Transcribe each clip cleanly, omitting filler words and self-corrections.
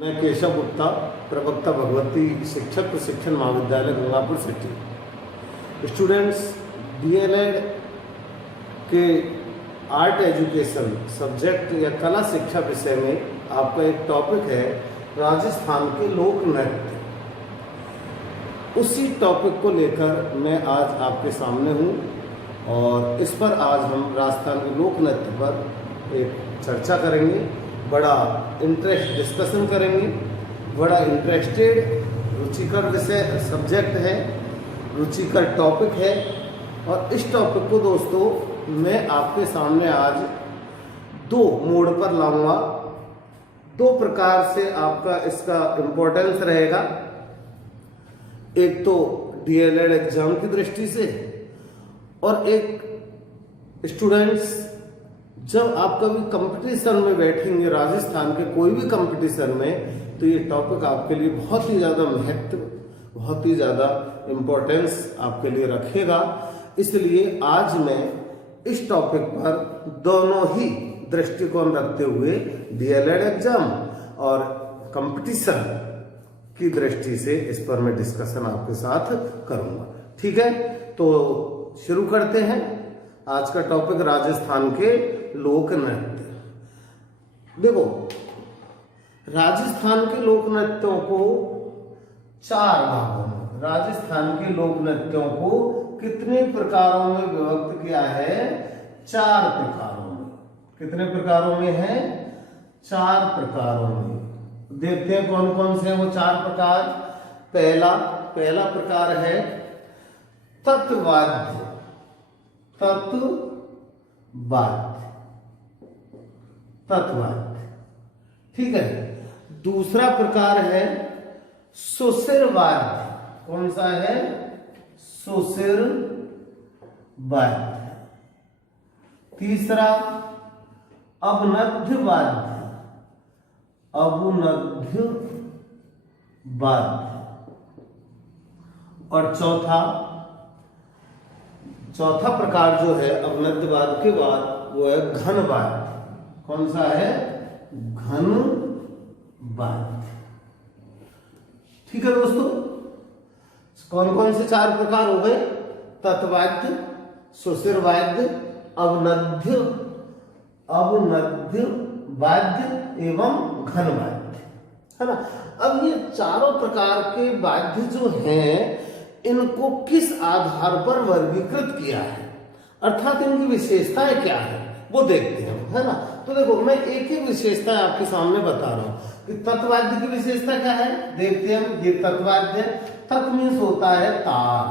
मैं केशव गुप्ता, प्रवक्ता भगवती शिक्षक प्रशिक्षण महाविद्यालय गंगापुर सिटी। स्टूडेंट्स, डीएलएड के आर्ट एजुकेशन सब्जेक्ट या कला शिक्षा विषय में आपका एक टॉपिक है राजस्थान के लोक नृत्य। उसी टॉपिक को लेकर मैं आज आपके सामने हूँ और इस पर आज हम राजस्थान के लोक नृत्य पर एक चर्चा करेंगे। बड़ा इंटरेस्ट डिस्कशन करेंगे। बड़ा इंटरेस्टेड रुचिकर विषय सब्जेक्ट है, रुचिकर टॉपिक है और इस टॉपिक को दोस्तों मैं आपके सामने आज दो मोड पर लाऊंगा। दो प्रकार से आपका इसका इम्पोर्टेंस रहेगा। एक तो डीएलएड एग्जाम की दृष्टि से और एक स्टूडेंट्स जब आप कभी कंपटीशन में बैठेंगे राजस्थान के कोई भी कंपटीशन में, तो ये टॉपिक आपके लिए बहुत ही ज़्यादा महत्व, बहुत ही ज़्यादा इम्पोर्टेंस आपके लिए रखेगा। इसलिए आज मैं इस टॉपिक पर दोनों ही दृष्टिकोण रखते हुए डीएलएड एग्जाम और कंपटीशन की दृष्टि से इस पर मैं डिस्कशन आपके साथ करूँगा। ठीक है, तो शुरू करते हैं। आज का टॉपिक राजस्थान के लोक नृत्य। देखो, राजस्थान के लोक नृत्यों को चार भागों में, राजस्थान के लोक नृत्यों को कितने प्रकारों में विभक्त किया है? चार प्रकारों में। कितने प्रकारों में है? चार प्रकारों में। देखते हैं कौन कौन से हैं वो चार प्रकार। पहला प्रकार है तत्वाद्य। तत्वाद्य, ठीक है। दूसरा प्रकार है सुशिरवाद्य। कौन सा है? सुशिरवाद्य। तीसरा अवनद्यवाद्य। और चौथा प्रकार जो है अवनद्यवाद के बाद वो है घनवाद्य। कौन सा है? घनवाद्य। ठीक है दोस्तों, कौन कौन से चार प्रकार हो गए? तत्वाद्य, सुशिरवाद्य, अवनद्यवाद्य एवं घनवाद्य, है ना। अब ये चारों प्रकार के वाद्य जो हैं इनको किस आधार पर वर्गीकृत किया है, अर्थात इनकी विशेषताएं क्या है वो देखते हैं, है ना। तो देखो, मैं एक ही विशेषता आपके सामने बता रहा हूं कि तत्वाद्य की विशेषता क्या है। देखते हैं। ये तत्वाद्य, तत् मीन्स होता है तार।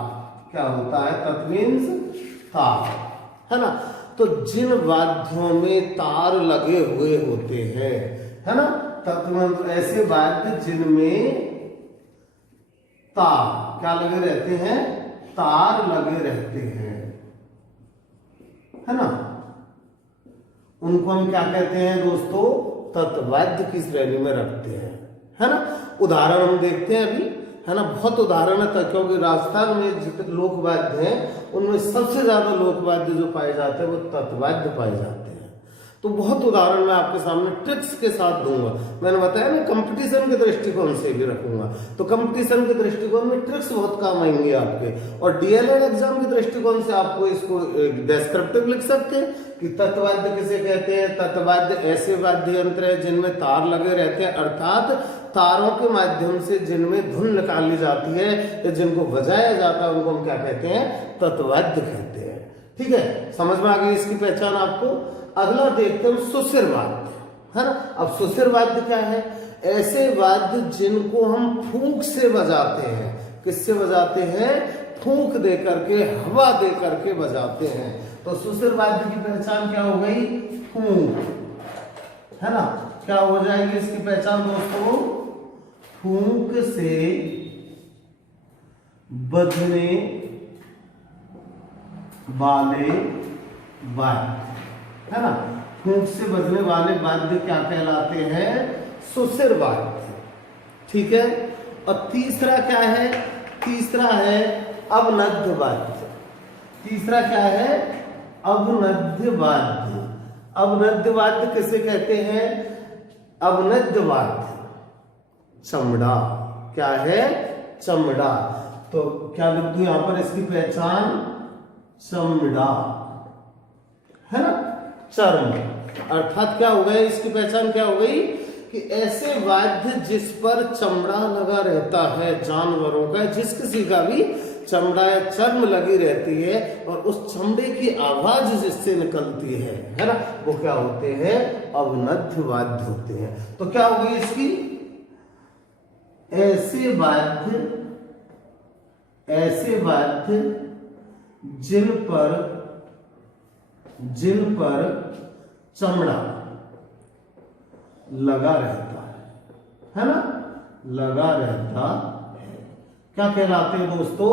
क्या होता है? तत् मीन्स तार, है ना। तो जिन वाद्यों में तार लगे हुए होते हैं, है ना, तत्व ऐसे वाद्य जिनमें तार क्या लगे रहते हैं? तार लगे रहते हैं, है ना, उनको हम क्या कहते हैं दोस्तों? तत्वाद्य की श्रेणी में रखते हैं, है ना। उदाहरण हम देखते हैं अभी, है ना। बहुत उदाहरण है, क्योंकि राजस्थान में जितने लोकवाद्य हैं उनमें सबसे ज्यादा लोकवाद्य जो पाए जाते हैं वो तत्वाद्य पाए जाते हैं। तो बहुत उदाहरण मैं आपके सामने ट्रिक्स के साथ दूंगा। मैंने बताया ना, कंपटीशन के दृष्टिकोण से भी रखूंगा, तो कंपटीशन के दृष्टिकोण में ट्रिक्स बहुत काम आएंगे आपके। और डीएलएड एग्जाम के दृष्टिकोण से आपको इसको डिस्क्रिप्टिव लिख सकते हैं कि तत्वाद्य किसे कहते हैं। तत्वाद्य ऐसे वाद्य यंत्र है जिनमें तार लगे रहते हैं, अर्थात तारों के माध्यम से जिनमें धुन निकाली जाती है या जिनको बजाया जाता है उनको हम क्या कहते हैं? तत्वाद्य कहते हैं। ठीक है, समझ में आ गई इसकी पहचान आपको। अगला देखते हैं सुशिरवाद्य, है ना। अब सुशिरवाद्य क्या है? ऐसे वाद्य जिनको हम फूंक से बजाते हैं। किससे बजाते हैं? फूंक दे करके, हवा दे करके बजाते हैं। तो सुशिरवाद्य की पहचान क्या हो गई? फूंक, है ना। क्या हो जाएगी इसकी पहचान दोस्तों? फूंक से बजने वाले वाद्य, है ना। फूंक से बजने वाले वाद्य क्या कहलाते हैं? सुशिरवाद्य। ठीक है। और तीसरा क्या है? तीसरा है अवनद्यवाद्य। तीसरा क्या है? अवनद्यवाद्य। अवनद्यवाद्य किसे कहते हैं? अवनद्यवाद्य, चमड़ा। क्या है? चमड़ा। तो क्या लिख दूं यहां पर इसकी पहचान? चमड़ा, है ना, चर्म। अर्थात क्या हो गया, इसकी पहचान क्या हो गई कि ऐसे वाद्य जिस पर चमड़ा लगा रहता है जानवरों का, जिस किसी का भी चमड़ा या चर्म लगी रहती है और उस चमड़े की आवाज जिससे निकलती है ना, वो क्या होते हैं? अवनद्य वाद्य होते हैं। तो क्या होगी इसकी? ऐसे वाद्य जिन पर चमड़ा लगा रहता है ना, लगा रहता है, क्या कहलाते हैं दोस्तों?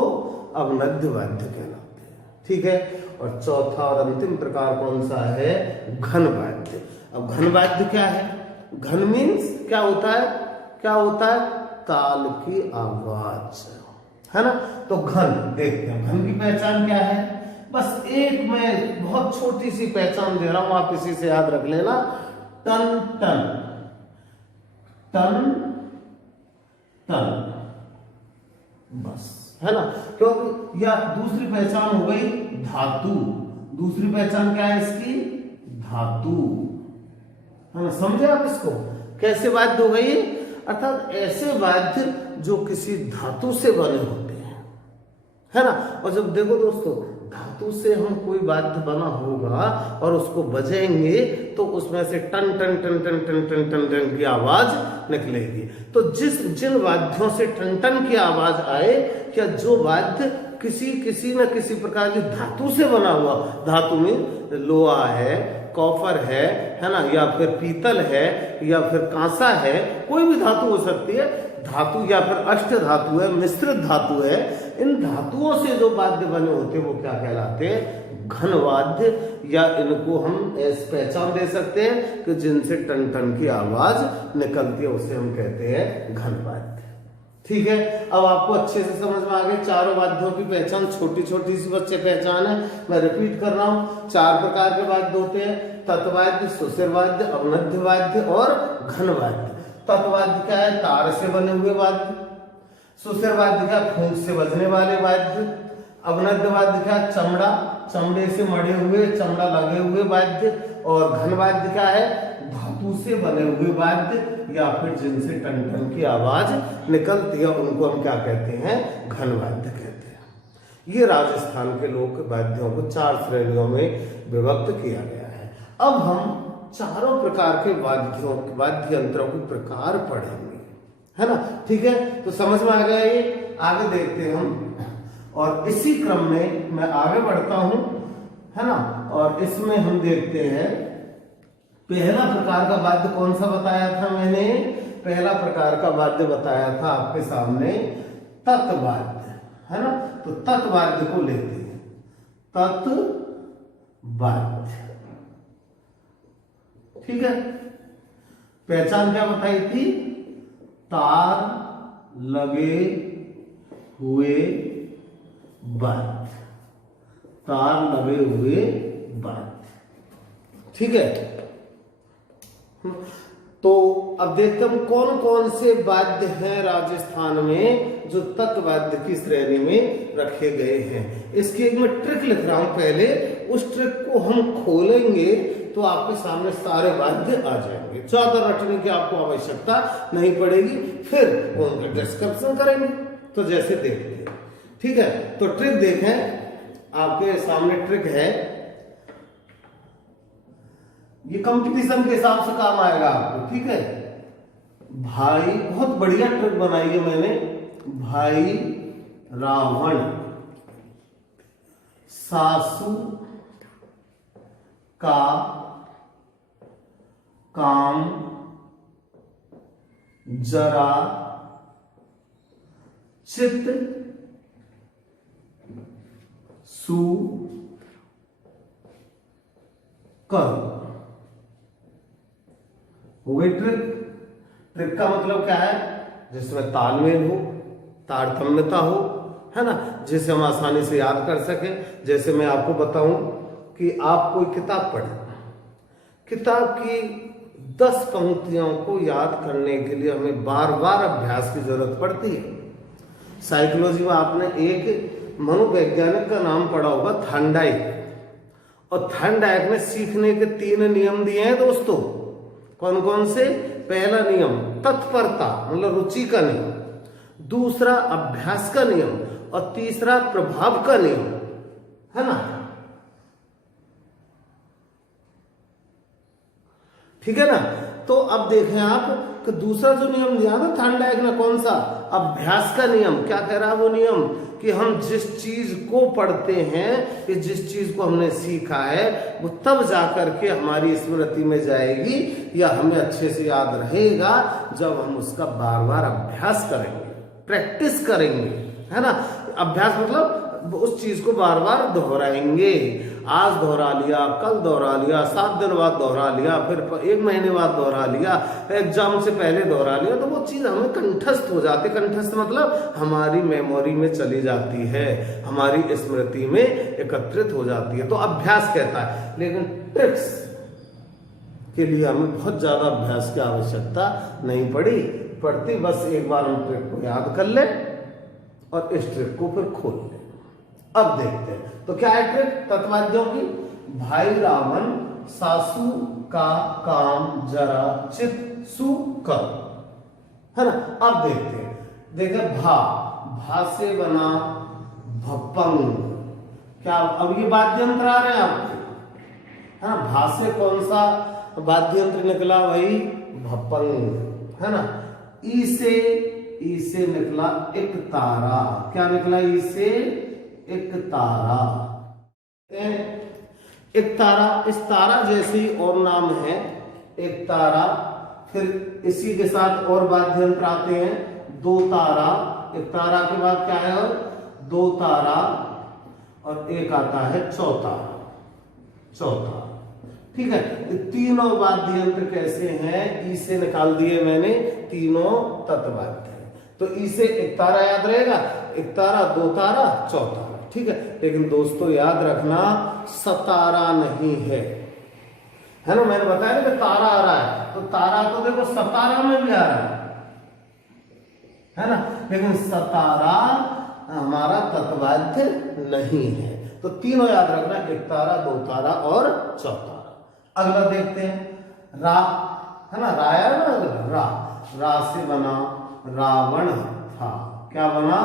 अवनद्य वाद्य कहलाते हैं। ठीक है। और चौथा और अंतिम प्रकार कौन सा है? घन वाद्य। अब घन वाद्य क्या है? घन मीन्स क्या होता है? क्या होता है? ताल की आवाज, है ना। तो घन देखते हैं, घन की पहचान क्या है? बस एक मैं बहुत छोटी सी पहचान दे रहा हूं, आप इसी से याद रख लेना। टन टन टन टन, बस, है ना। क्योंकि या दूसरी पहचान हो गई धातु। दूसरी पहचान क्या है इसकी? धातु, है ना। समझे आप इसको? कैसे वाद्य हो गई? अर्थात ऐसे वाद्य जो किसी धातु से बने होते हैं, है ना। और जब देखो दोस्तों, धातु से हम कोई वाद्य बना होगा और उसको बजाएंगे तो उसमें से टन टन टन टन टन टन टन टन की आवाज निकलेगी। तो जिन वाद्यों से टन टन की आवाज आए, क्या जो वाद्य किसी न किसी प्रकार की धातु से बना हुआ, धातु में लोहा है, कॉपर है ना, या फिर पीतल है, या फिर कांसा है, कोई भी धातु हो सकती है, धातु या फिर अष्ट धातु है, मिश्रित धातु है, इन धातुओं से जो वाद्य बने होते हैं वो क्या कहलाते हैं? घन वाद्य। या इनको हम ऐसे पहचान दे सकते हैं कि जिनसे टन टन की आवाज निकलती है, उसे हम कहते हैं घन वाद्य। ठीक है। अब आपको अच्छे से समझ में आ गए चारों वाद्यों की पहचान। छोटी छोटी सी बच्चे पहचान है, मैं रिपीट कर रहा हूं। 4 प्रकार के वाद्य होते हैं: तत्वाद्य, सुशिर वाद्य, अवनद्य वाद्य और घन वाद्य। तत्वाद्य क्या है? तार से बने हुए वाद्य। सुशिर वाद्य क्या? फूंक से बजने वाले वाद्य। अवनद्य वाद्य क्या? चमड़ा, चमड़े से मढ़े हुए, चमड़ा लगे हुए वाद्य। और घन वाद्य क्या है? धातु से बने हुए वाद्य या फिर जिनसे टन टन की आवाज निकलती है, उनको हम क्या कहते हैं? घन वाद्य कहते हैं। ये राजस्थान के लोक वाद्यों को 4 श्रेणियों में विभक्त किया गया है। अब हम चारों प्रकार के वाद्य यंत्रों के प्रकार पढ़ेंगे, है ना। ठीक है। तो समझ में आ गया ये? आगे देखते हैं हम, और इसी क्रम में मैं आगे बढ़ता हूं, है ना। और इसमें हम देखते हैं पहला प्रकार का वाद्य कौन सा बताया था मैंने? पहला प्रकार का वाद्य बताया था आपके सामने तत्वाद्य, है ना। तो तत्वाद्य को लेते हैं, तत्वाद्य। ठीक है। पहचान क्या बताई थी? तार लगे हुए वाद्य, तार लगे हुए वाद्य। ठीक है। तो अब देखते हम कौन कौन से वाद्य हैं राजस्थान में जो तत्वाद्य की श्रेणी में रखे गए हैं। इसकी एक मैं ट्रिक लिख रहा हूं, पहले उस ट्रिक को हम खोलेंगे तो आपके सामने सारे वाद्य आ जाएंगे। ज्यादा रटने की आपको आवश्यकता नहीं पड़ेगी, फिर उनका डिस्क्रिप्शन करेंगे। तो जैसे देखते हैं, ठीक है। तो ट्रिक देखें, आपके सामने ट्रिक है, ये कंपटीशन के हिसाब से काम आएगा आपको। ठीक है भाई, बहुत बढ़िया ट्रिक बनाई है मैंने। भाई रावण सासू का काम जरा चित सु करो। हो गई ट्रिक। ट्रिक का मतलब क्या है? जिसमें तालमेल हो, तारतम्यता हो, है ना, जिसे हम आसानी से याद कर सकें। जैसे मैं आपको बताऊं कि आप कोई किताब पढ़ें, किताब की 10 पंक्तियों को याद करने के लिए हमें बार बार अभ्यास की जरूरत पड़ती है। साइकोलॉजी में आपने एक मनोवैज्ञानिक का नाम पढ़ा होगा, थॉर्नडाइक, और थॉर्नडाइक ने सीखने के 3 नियम दिए हैं दोस्तों। कौन कौन से? पहला नियम तत्परता मतलब रुचि का नियम, दूसरा अभ्यास का नियम, और तीसरा प्रभाव का नियम, है ना। ठीक है ना। तो अब देखें आप कि दूसरा जो नियम दिया ना थॉर्नडाइक ने, कौन सा? अभ्यास का नियम। क्या कह रहा है वो नियम? कि हम जिस चीज को पढ़ते हैं, कि जिस चीज को हमने सीखा है, वो तब जाकर के हमारी स्मृति में जाएगी या हमें अच्छे से याद रहेगा जब हम उसका बार बार अभ्यास करेंगे, प्रैक्टिस करेंगे, है ना। अभ्यास मतलब उस चीज को बार बार दोहराएंगे। आज दोहरा लिया, कल दोहरा लिया, 7 दिन बाद दोहरा लिया, फिर 1 महीने बाद दोहरा लिया, एग्जाम से पहले दोहरा लिया, तो वो चीज हमें कंठस्थ हो जाती है। कंठस्थ मतलब हमारी मेमोरी में चली जाती है, हमारी स्मृति में एकत्रित हो जाती है। तो अभ्यास कहता है। लेकिन ट्रिक्स के लिए हमें बहुत ज्यादा अभ्यास की आवश्यकता नहीं पड़ती। बस एक बार हम ट्रिक को याद कर ले और इस ट्रिक को फिर खोल ले। अब देखते हैं तो क्या है ट्रिक तत्वज्ञों की? भाई रावण सासू का काम जरा चित सु कर, है ना। अब देखते हैं, देखे भा से बना भपंग। क्या अब ये वाद्य यंत्र आ रहे हैं आपके, है ना। भा से कौन सा वाद्य यंत्र निकला? वही भपंग, है ना। ई से निकला एक तारा। क्या निकला? ई से एक तारा। एक तारा, इस तारा जैसे ही और नाम है एक तारा। फिर इसी के साथ और वाद्य यंत्र आते हैं, 2 तारा। एक तारा के बाद क्या है? और 2 तारा, और एक आता है चौथा। ठीक है। ये तीनों वाद्य यंत्र कैसे हैं? ई से निकाल दिए मैंने, तीनों तत्वाद्य। तो ई से एक तारा याद रहेगा, एक तारा, 2 तारा, चौथा। ठीक है। लेकिन दोस्तों याद रखना सतारा नहीं है ना। मैंने बताया ना कि तारा आ रहा है, तो तारा तो देखो सतारा में भी आ रहा है ना। लेकिन सतारा हमारा तत्वाद्य नहीं है। तो तीनों याद रखना, एक तारा, 2 तारा और चौथा। अगला देखते हैं, रा, है ना। राया ना, रा से बना रावण था। क्या बना?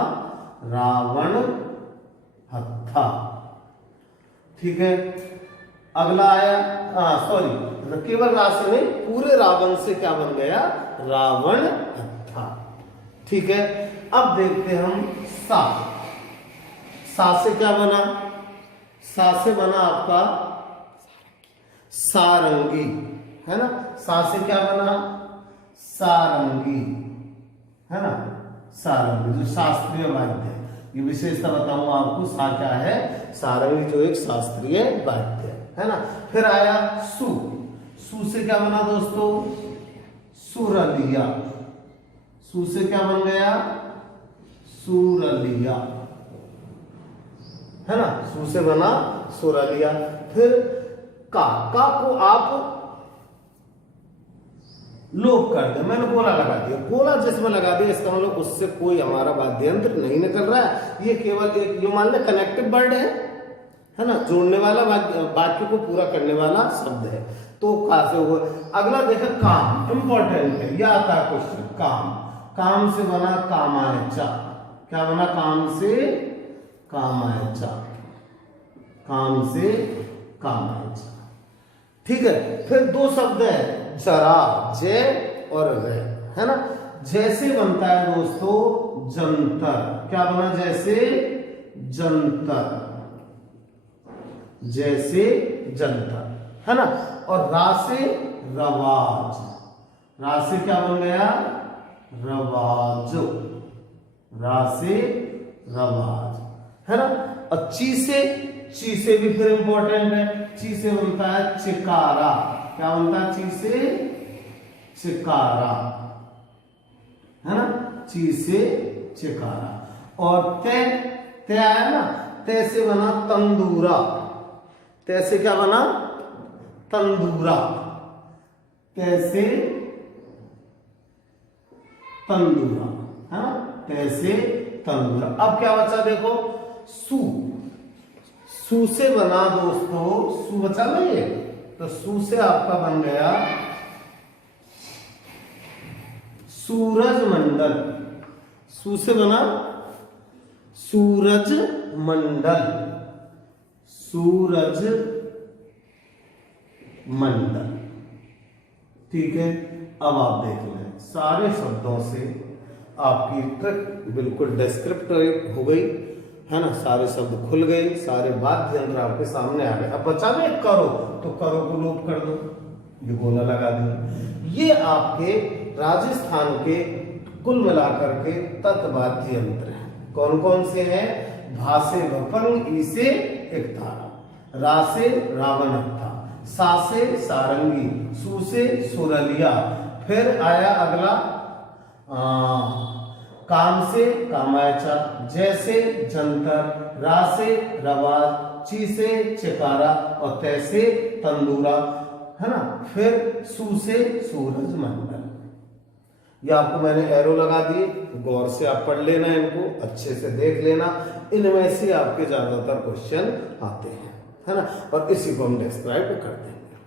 रावण हत्था। ठीक है। अगला आया, केवल रा से नहीं, पूरे रावण से क्या बन गया? रावण हत्था। ठीक है। अब देखते हैं हम सा से क्या बना? सा से बना आपका सारंगी, है ना। सा से क्या बना? सारंगी, है ना। सारंगी जो शास्त्रीय वाद्य है, ये विशेषता बताऊंगा आपको। सा क्या है? सारंगी जो एक शास्त्रीय वाद्य है ना। फिर आया सु से क्या बना दोस्तों? सुरलिया। सु से क्या बन गया? सुरलिया, है ना। सु से बना सुरलिया। फिर का को आप लोप कर दे। मैंने गोला लगा दिया, गोला जिसमें लगा दिया, इसका मतलब उससे कोई हमारा वाद्य यंत्र नहीं निकल रहा है। ये केवल एक, ये मान ले कनेक्टिव वर्ड है ना, जोड़ने वाला, वाक्य को पूरा करने वाला शब्द है। तो का से हुआ। अगला देखा काम, इंपॉर्टेंट है, यह आता है क्वेश्चन। काम से बना कामायचा। क्या बना? काम से कामायचा, काम से कामायचा। ठीक है। फिर 2 शब्द है, जरा, जय और रे, है ना। जैसे बनता है दोस्तों जंतर। क्या बना? जैसे जंतर, जैसे जंतर, है ना। और रा से रवाज। रा से क्या बन गया? रवाज, रा से रवाज, है ना। और ची से भी फिर इंपॉर्टेंट है। ची से बनता है चिकारा। क्या बनता है? ची से चिकारा, है ना। ची से चिकारा। और ते आया ना, ते से बना तंदूरा। ते से क्या बना? तंदूरा। तैसे तंदूरा, है ना, तैसे तंदूरा। अब क्या बचा देखो, सू, सू से बना दोस्तों, सू बचा ना ये, तो सू से आपका बन गया सूरज मंडल। सू से बना सूरज मंडल, सूरज मंडल। ठीक है, अब आप देख लें, सारे शब्दों से आपकी ट्रिक बिल्कुल डिस्क्रिप्टिव हो गई, है ना, सारे शब्द खुल गए, सारे वाद्य यंत्र आपके सामने आ गए। अब बचा में करो, तो करो को लोप कर दो, ये गोला लगा दो। ये आपके राजस्थान के कुल मिलाकर के तत्वाद्य यंत्र हैं। कौन कौन से हैं? भा से भपंग, ई से एकतारा, रा से रावणहत्था, सा से सारंगी, सू से सुरलिया, फिर आया अगला काम से कामायचा, जैसे जंतर, रा से रवाज, ची से चिकारा और तै से तंदूरा, है ना, फिर सू से सूरज मंडल। ये आपको मैंने एरो लगा दिए, गौर से आप पढ़ लेना, इनको अच्छे से देख लेना, इनमें से आपके ज्यादातर क्वेश्चन आते हैं, है ना, और इसी को हम डिस्क्राइब कर देंगे।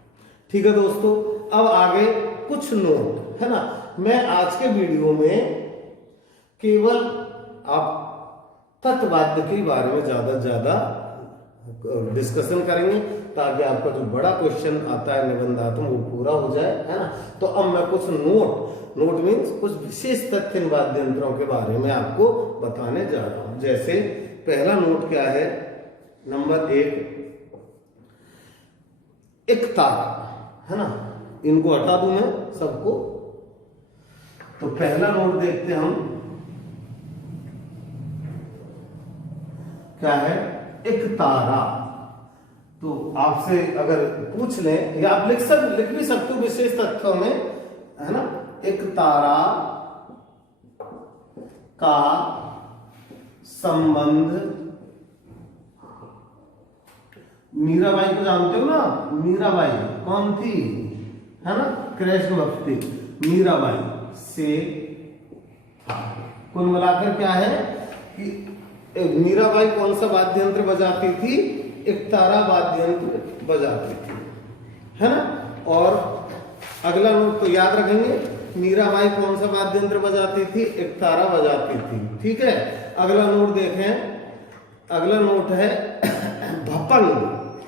ठीक है दोस्तों, अब आगे कुछ नोट, है ना। मैं आज के वीडियो में केवल आप तत्वाद्य के बारे में ज्यादा से ज्यादा डिस्कशन करेंगे, ताकि आपका जो बड़ा क्वेश्चन आता है निबंधात्मक वो पूरा हो जाए, है ना। तो अब मैं कुछ नोट मीन्स कुछ विशेष तथ्य इन वाद्य यंत्रों के बारे में आपको बताने जा रहा हूं। जैसे पहला नोट क्या है, नंबर 1 एकतारा, है ना, इनको हटा दूं मैं सबको। तो पहला नोट देखते हैं हम, क्या है, एकतारा। तो आपसे अगर पूछ लें, या आप लिख भी सकते हो विशेष तथ्यों में, है ना, एकतारा का संबंध, मीराबाई को जानते हो ना, मीराबाई कौन थी, है ना, कृष्ण भक्ति, मीराबाई से कुल मिलाकर क्या है कि मीराबाई कौन सा वाद्य यंत्र बजाती थी, एकतारा वाद्य यंत्र बजाती थी, है ना। और अगला नोट तो याद रखेंगे, मीराबाई कौन सा वाद्य यंत्र बजाती थी, एकतारा बजाती थी। ठीक है, अगला नोट देखें, अगला नोट है भपंग,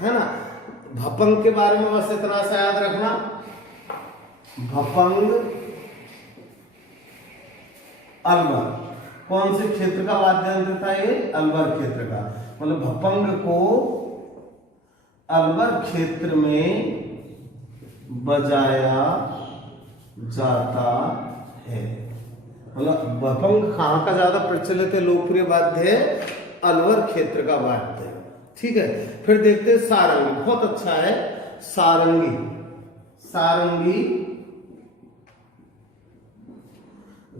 है ना। भपंग के बारे में बस इतना सा याद रखना, भपंग अलवर, कौन से क्षेत्र का वाद्य यंत्र था ये, अलवर क्षेत्र का, मतलब भपंग को अलवर क्षेत्र में बजाया जाता है। मतलब भपंग कहां का ज्यादा प्रचलित है, लोकप्रिय वाद्य है, अलवर क्षेत्र का वाद्य। ठीक है, फिर देखते हैं सारंगी, बहुत अच्छा है सारंगी। सारंगी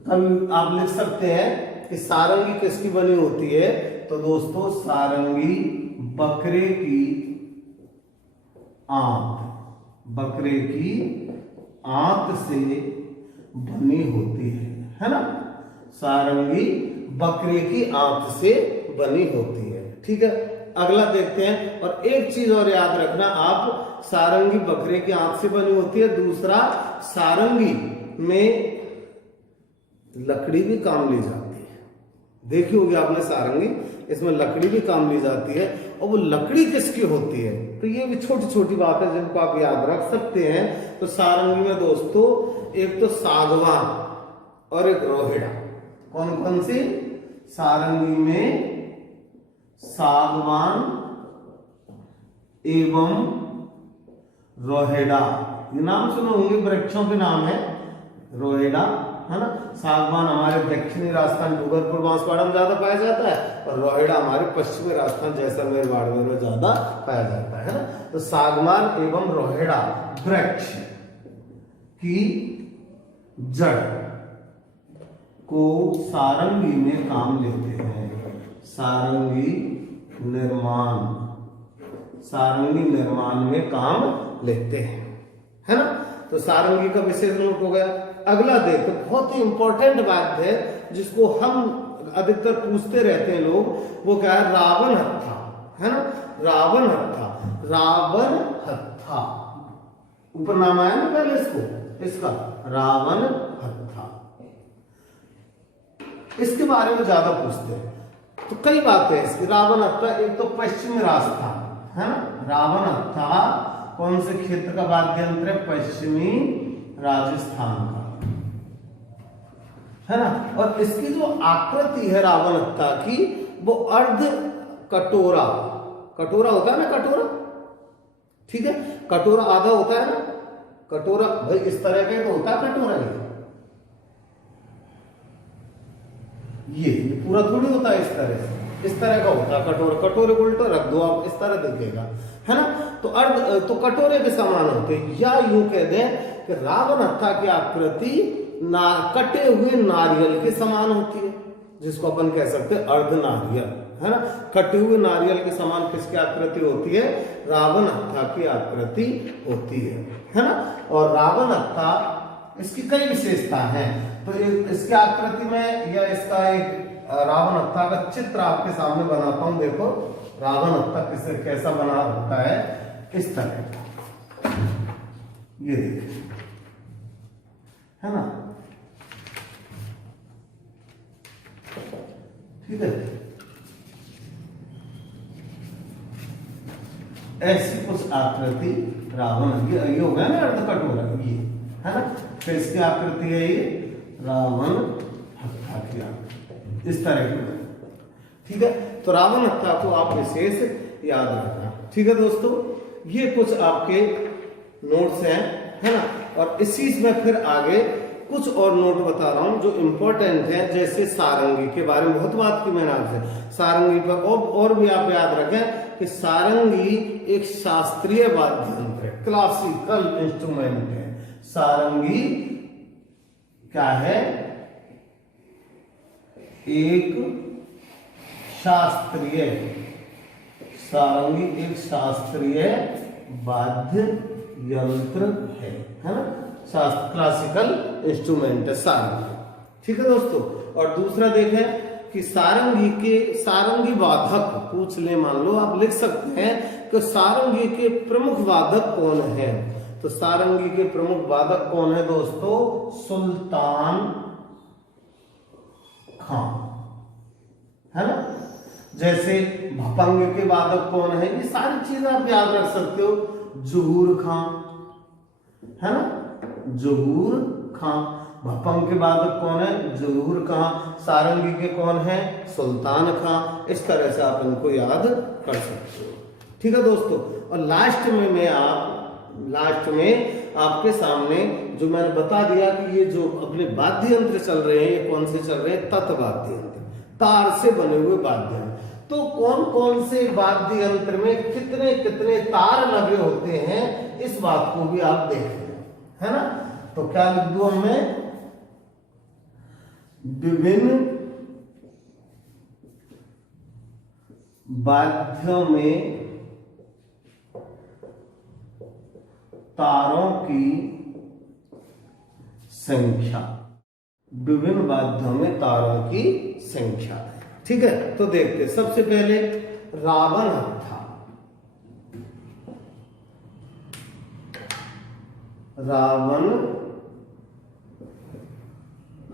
कभी आप लिख सकते हैं कि सारंगी किसकी बनी होती है, तो दोस्तों सारंगी बकरे की आंत, बकरे की आंत से बनी होती है ना। सारंगी बकरे की आंत से बनी होती है। ठीक है, अगला देखते हैं। और एक चीज और याद रखना आप, सारंगी बकरे की आंत से बनी होती है, दूसरा सारंगी में लकड़ी भी काम ली जाती है। देखी होगी आपने सारंगी, इसमें लकड़ी भी काम ली जाती है, और वो लकड़ी किसकी होती है, तो ये भी छोटी छोटी बात है जिनको आप याद रख सकते हैं। तो सारंगी में दोस्तों एक तो सागवान और एक रोहिड़ा। कौन कौन सी? सारंगी में सागवान एवं रोहिड़ा, ये नाम सुने होंगे, वृक्षों के नाम है रोहिड़ा, है ना। सागवान हमारे दक्षिणी राजस्थान डूंगरपुर बांसवाड़ा में ज्यादा पाया जाता है, और रोहिड़ा हमारे पश्चिमी राजस्थान जैसलमेर बाड़मेर में ज्यादा पाया जाता है ना। तो सागवान एवं रोहिड़ा वृक्ष की जड़ को सारंगी में काम लेते हैं। सारंगी निर्माण, सारंगी निर्माण में काम लेते हैं, है ना। तो सारंगी का विशेष नोट हो गया। अगला देखो, बहुत ही इंपॉर्टेंट बात है जिसको हम अधिकतर पूछते रहते हैं लोग, वो क्या है? रावण हत्था, है ना? रावण हत्था, रावण हत्था, ऊपर नाम आया ना पहले इसका रावण हत्था, इसके बारे में ज्यादा पूछते हैं। तो कई बातें इसकी। रावण हत्था, एक तो पश्चिमी राजस्थान, है ना? रावण हत्था कौन से क्षेत्र का वाद्य यंत्र है? पश्चिमी राजस्थान का, है ना? और इसकी जो आकृति है रावण हत्था की, वो अर्ध कटोरा, कटोरा होता है ना, कटोरा, ठीक है? कटोरा आधा होता है ना, कटोरा भाई इस तरह का तो होता है कटोरा, ये पूरा थोड़ी होता है इस तरह से, इस तरह का होता है कटोरा। कटोरे को उल्टा रख दो आप, इस तरह दिखेगा, है ना? तो अर्ध तो कटोरे के समान होते हैं, या यूं कह दें कि रावण हत्था की आकृति कटे हुए नारियल के समान होती है, जिसको अपन कह सकते हैं अर्ध नारियल, है ना? कटे हुए नारियल के समान किसकी आकृति होती है? रावण हत्था की आकृति होती है ना? और रावण हत्था, इसकी कई विशेषता हैं। तो इसकी आकृति में, या इसका एक रावण हत्था का चित्र आपके सामने बनाता हूं। देखो रावण हत्था कैसा बना होता है, इस तरह का, ये देखिए, है ना? ठीक है, ऐसी कुछ आकृति रावण, ये हो गया ना अर्ध कटोरा, ये, है ना? तो इसकी आकृति है ये रावण हत्था की आकृति, इस तरह की, ठीक है? तो रावण हत्था को आप विशेष याद रखना, ठीक है दोस्तों? ये कुछ आपके नोट्स हैं, है ना? और इसी में फिर आगे कुछ और नोट बता रहा हूं जो इंपॉर्टेंट है, जैसे सारंगी के बारे में बहुत बात की मैंने आपसे, सारंगी पर और भी आप याद रखें कि सारंगी एक शास्त्रीय वाद्य यंत्र है, क्लासिकल इंस्ट्रूमेंट है। सारंगी क्या है? एक शास्त्रीय, सारंगी एक शास्त्रीय वाद्य यंत्र है ना? क्लासिकल इंस्ट्रूमेंट है सारंगी, ठीक है दोस्तों? और दूसरा देखें कि सारंगी वादक पूछ ले, मान लो आप लिख सकते हैं कि सारंगी के प्रमुख वादक कौन है? तो सारंगी के प्रमुख वादक कौन है दोस्तों? सुल्तान खां, है ना? जैसे भपंग के वादक कौन है? ये सारी चीजें आप याद रख सकते हो। जहूर खां, है ना? जहूर खां। भपंग के वादक कौन है? जहूर खां। सारंगी के कौन है? सुल्तान खां। इस तरह से आप इनको याद कर सकते हो, ठीक है दोस्तों? और लास्ट में आपके सामने जो मैंने बता दिया कि ये जो अपने वाद्य यंत्र चल रहे हैं, ये कौन से चल रहे हैं? तत् वाद्य यंत्र, तार से बने हुए वाद्य यंत्र। तो कौन कौन से वाद्य यंत्र में कितने कितने तार लगे होते हैं, इस बात को भी आप देख लें, है ना? तो क्या लिख दूं हमें? विभिन्न वाद्यों में तारों की संख्या, विभिन्न वाद्यों में तारों की संख्या, ठीक है? तो देखते सबसे पहले रावण हत्था। रावण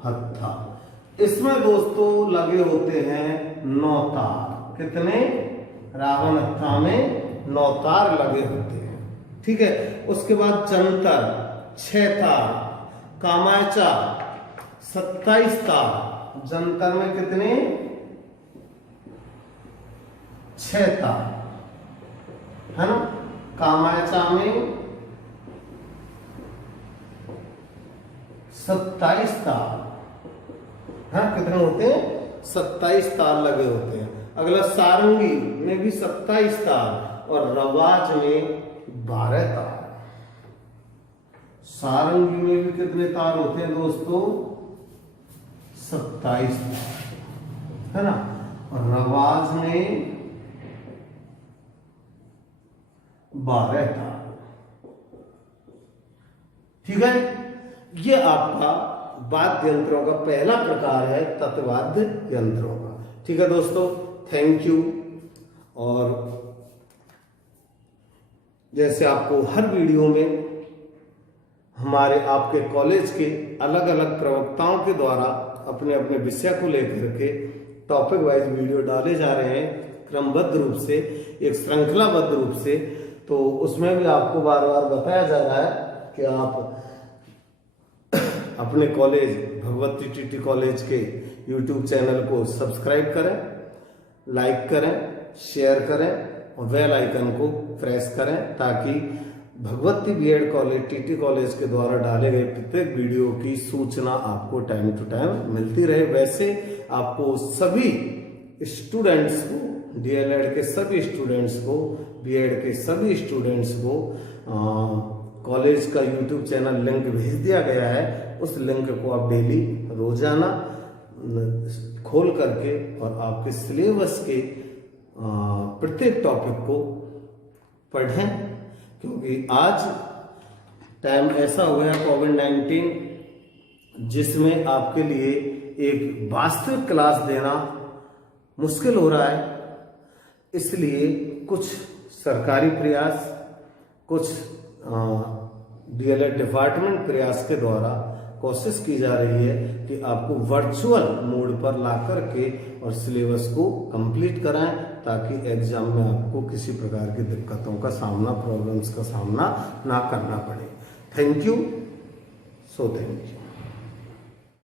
हत्था, इसमें दोस्तों लगे होते हैं 9 तार। कितने? रावण हत्था में 9 तार लगे होते हैं, ठीक है? उसके बाद जंतर 6 तार, कामायचा 27 तार। जंतर में कितने? 6 तार, है ना? कामायचा में 27 तार, हाँ कितने होते हैं? 27 तार लगे होते हैं। अगला सारंगी में भी 27 तार और रवाज में 12 तार। सारंगी में भी कितने तार होते हैं दोस्तों? 27 तार, है ना? और रवाज में 12 तार। ठीक है, ये आपका वाद्य यंत्रों का पहला प्रकार है, तत्वाद्य यंत्रों का। ठीक है दोस्तों, थैंक यू। और जैसे आपको हर वीडियो में हमारे आपके कॉलेज के अलग अलग प्रवक्ताओं के द्वारा अपने अपने विषय को लेकर के टॉपिक वाइज वीडियो डाले जा रहे हैं, क्रमबद्ध रूप से, एक श्रृंखलाबद्ध रूप से, तो उसमें भी आपको बार बार बताया जा रहा है कि आप अपने कॉलेज भगवती टीटी कॉलेज के यूट्यूब चैनल को सब्सक्राइब करें, लाइक करें, शेयर करें और बेल आइकन को प्रेस करें, ताकि Bhagwati BEd college TT college के द्वारा डाले गए प्रत्येक वीडियो की सूचना आपको टाइम टू टाइम मिलती रहे। वैसे आपको सभी स्टूडेंट्स को, डीएलएड के सभी स्टूडेंट्स को, बीएड के सभी स्टूडेंट्स को कॉलेज का यूट्यूब चैनल लिंक भेज दिया गया है। उस लिंक को आप डेली रोजाना खोल करके और आपके सिलेबस के प्रत्येक टॉपिक को पढ़ें, क्योंकि आज टाइम ऐसा हो गया कोविड-19 जिसमें आपके लिए एक वास्तविक क्लास देना मुश्किल हो रहा है। इसलिए कुछ सरकारी प्रयास, कुछ डीएलएड डिपार्टमेंट प्रयास के द्वारा कोशिश की जा रही है कि आपको वर्चुअल मोड पर ला करके और सिलेबस को कंप्लीट कराएं, ताकि एग्जाम में आपको किसी प्रकार की दिक्कतों का सामना, प्रॉब्लम्स का सामना ना करना पड़े। Thank you, so thank you.